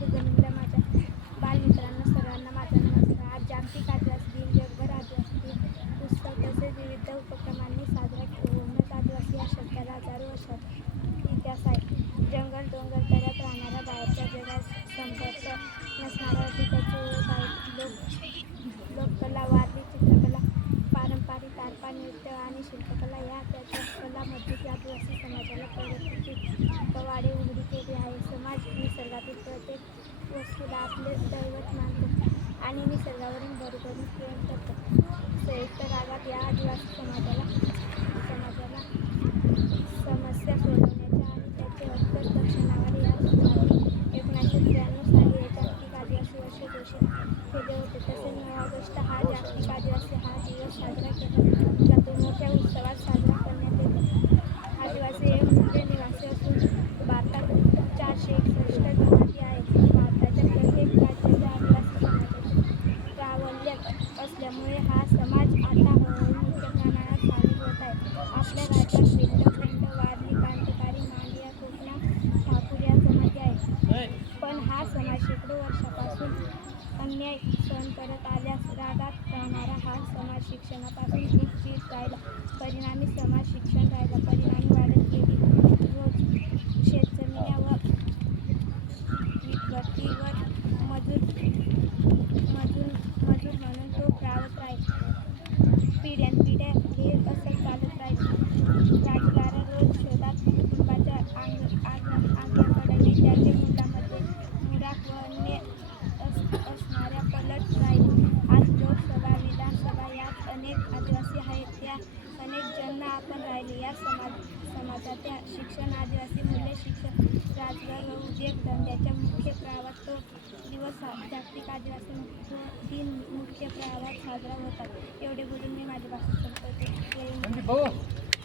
आदिवासी जमिनीला माझ्या बालमित्रांना सर्वांना माझा नमस्कार. आज जागतिक आदिवासी दिन, जगभर आदिवासी दिन उत्सव तसेच विविध उपक्रमांनी साजरा होऊनच आदिवासी या शब्दाला हजारो वर्षात इतिहास आहे. जंगल, डोंगर, दऱ्यात राहणारा, बाहेरच्या जगात संपर्क नसणारा अधिकाची ओळख आहे. लोककला, वारली, चित्रकला, पारंपरिक आरपा, नृत्य आणि शिल्पकला या त्याच्या कलांमध्ये आदिवासी समाजाला प्रगतीची कवाडे उघडी केली आहे. समाज निसर्गातील प्रत्येक वस्तूला आपले दैवत मानतो आणि निसर्गावरून भरभरून प्रेम करतो. संयुक्त रागात या आदिवासी समाजाला समस्या सोडवण्याच्या आणि त्याचे हक्क रक्षणावर या समाजाने 1993 साली जागतिक आदिवासी वर्ष घोषित केले होते. तसेच 9 ऑगस्ट हा जागतिक आदिवासी हा दिवस साजरा केला जातो. मोठ्या उत्सवात साजरा करण्यात येतो. आदिवासी हे मूळ निवासी असून भारतात 461 जमाती आहेत. भारताच्या प्रत्येक राज्याच्या आदिवासी समाजाचे प्राबल्य असल्यामुळे हा समाज आता हळूहळू मुख्य प्रमाणात सामील होत आहे. आपल्या राज्यात भिल्ल, गोंड, वारली, कांतकारी, मांडिया, कोकणा, ठाकूर या जमाती आहेत. पण हा समाज शेकडो वर्षांपासून अन्याय सहन करत आल्यास रागात राहणारा हा समाज शिक्षणापासून दूर जात राहिला. परिणामी समाज शिक्षण राहिला. परिणामी वाढत गेली रोज शेतजमिन्या व वीटभट्टीवर मजूर म्हणून तो राबत राहिला. पिढ्यानपिढ्या हे असं चालत राहिलं. राजगारा रोज शोधात कुटुंबाच्या आग्याकडे त्याचे मुलांमध्ये मुराक व अन्य असणाऱ्या पलट राहिले. आज लोकसभा, विधानसभा यात अनेक आदिवासी आहेत. त्या अनेक ज्यांना आपण राहिले. या समाजाच्या शिक्षण, आदिवासी मूल्य शिक्षण, रोजगार व उद्योग-धंद्याच्या मुख्य प्रवाहात तो दिवस जागतिक आदिवासी दिन मुख्य प्रवाहात साजरा होतात. एवढे बोलून मी माझे भाषण संपवते. जय हिंद.